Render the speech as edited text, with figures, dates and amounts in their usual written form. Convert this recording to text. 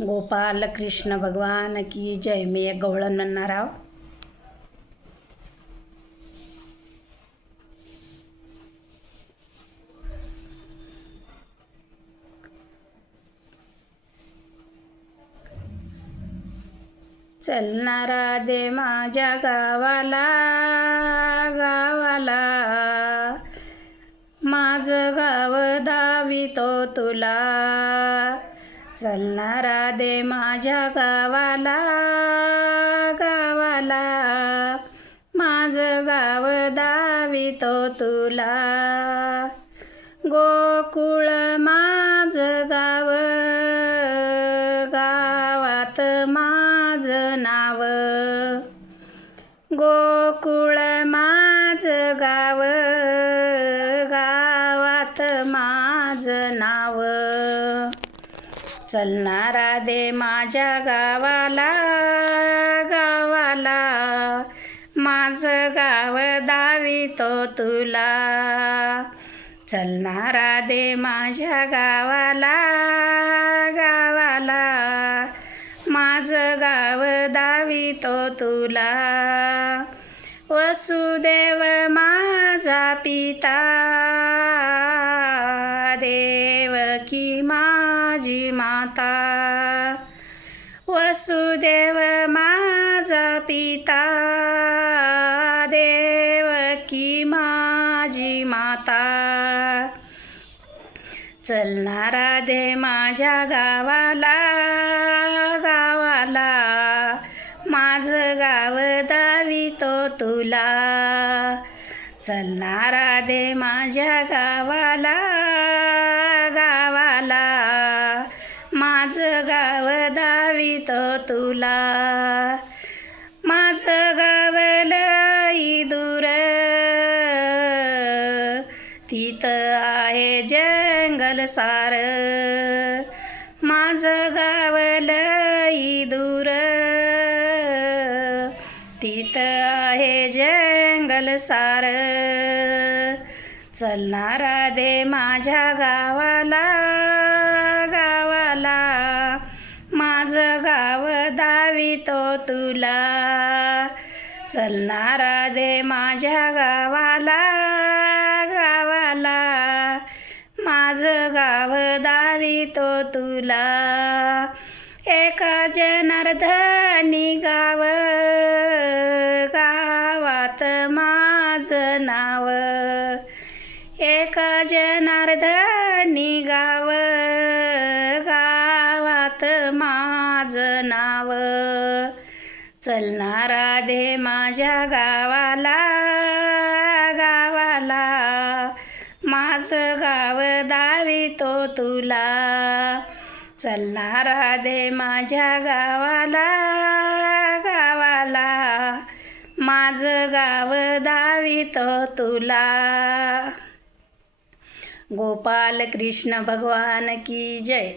गोपाल कृष्ण भगवान की जय. मी एक गवळण म्हणणार आहो. चलणारा दे माझ्या गावाला, गावाला माझं गाव धावितो तुला. चलणारा दे माझ्या गावाला, गावाला माझं गाव धावितो तुला. गोकुळ माझं गाव, गावात माझं नाव. गोकुळ माझं गाव, गावात माझं नाव. चलणारा दे माझ्या गावाला, गावाला माझं गाव धावितो तुला. चलणारा दे माझ्या गावाला, गावाला माझं गाव धावितो तुला. वसुदेव माझा पिता, देवकी माझी माता. वसुदेव माझा पिता, देवकी माझी माता. चलणारा दे माझ्या गावाला, गावाला माझं गाव धावितो तुला. चलणारा दे माझ्या गावाला, गावाला माझं गाव धावितो तुला. माझं गाव लई दूर, तिथं आहे जंगल सार. माझं गाव लई दूर, तिथं आहे जंगल सार. चलणारा दे माझ्या गावाला, गावाला माझं गाव धावितो तुला. चलणारा दे माझ्या गावाला, गावाला माझं गाव धावितो तुला. एका जनार्दनी गाव, गावात माझं नाव. एका जनार्दनी गाव, गावात माझं नाव. चलणारा दे माझ्या गावाला, गावाला माझं गाव धावितो तुला. चलणारा दे माझ्या गावाला, गावाला माझं गाव धावितो तुला. गोपाल कृष्ण भगवान की जय.